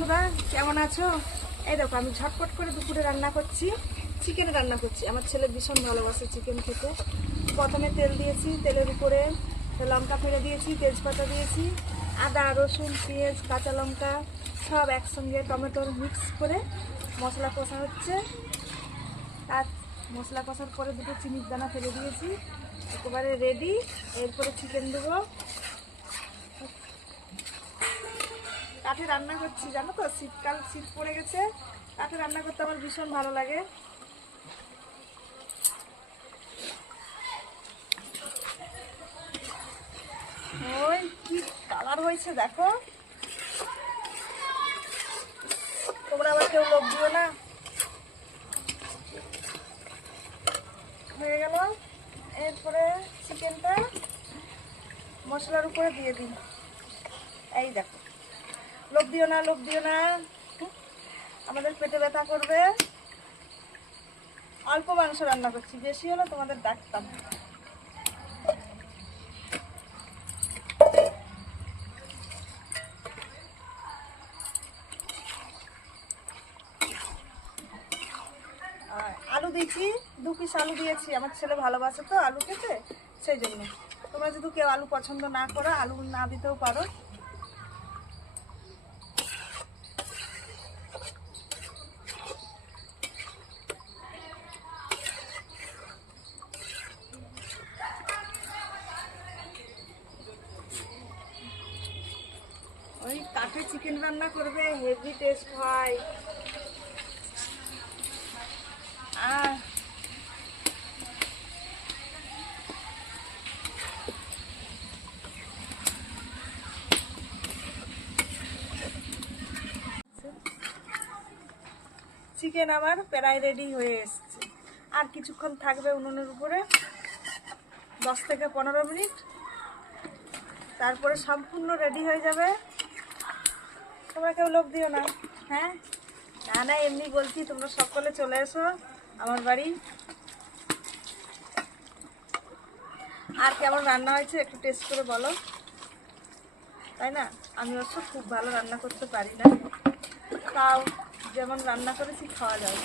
বন্ধুরা, কেমন আছো? এই দেখো, আমি ঝটপট করে দুপুরে রান্না করছি, চিকেন রান্না করছি। আমার ছেলে ভীষণ ভালোবাসে চিকেন খেতে। প্রথমে তেল দিয়েছি, তেলের উপরে লঙ্কা ফেলে দিয়েছি, তেজপাতা দিয়েছি, আদা রসুন পেঁয়াজ কাঁচা লঙ্কা সব একসঙ্গে টমেটোর মিক্স করে মশলা কষা হচ্ছে। আর মশলা কষার পরে দুটো চিনির দানা ফেলে দিয়েছি, একেবারে রেডি। এরপরে চিকেন দেবো। কাঠে রান্না করছি, জানো তো, শীতকাল, শীত পড়ে গেছে, কাঠে রান্না করতে আমার ভীষণ ভালো লাগে। ওই কি কালার হয়েছে দেখো। তোমরা আবার কেউ লোভ দিও না। হয়ে গেল। এরপরে চিকেনটা মশলার উপরে দিয়ে দিই। এই দেখো, লোভ দিও না, লোভ দিও না, আমাদের পেটে ব্যথা করবে। অল্প মাংস রান্না করছি, বেশি হলে তোমাদের ডাকতাম। আলু দিয়েছি, 2 পিস আলু দিয়েছি। আমার ছেলে ভালোবাসে তো আলু খেতে, সেই জন্য। তোমরা যদি কেউ আলু পছন্দ না করো, আলু না দিতেও পারো। ওই কাঠে চিকেন রান্না করবে, হেভি টেস্ট হয়। আর চিকেন আমার প্রায় রেডি হয়ে এসছে। আর কিছুক্ষণ থাকবে উনুনের উপরে, 10 থেকে 15 মিনিট, তারপরে সম্পূর্ণ রেডি হয়ে যাবে। তোমরা কেউ লোভ দিও না। হ্যাঁ, না না, এমনি বলছি, তোমরা সকলে চলে এসো আমার বাড়ি। আর কেমন রান্না হয়েছে একটু টেস্ট করে বলো, তাই না? আমি অবশ্য খুব ভালো রান্না করতে পারি না, তাও যেমন রান্না করেছি খাওয়া যাবে।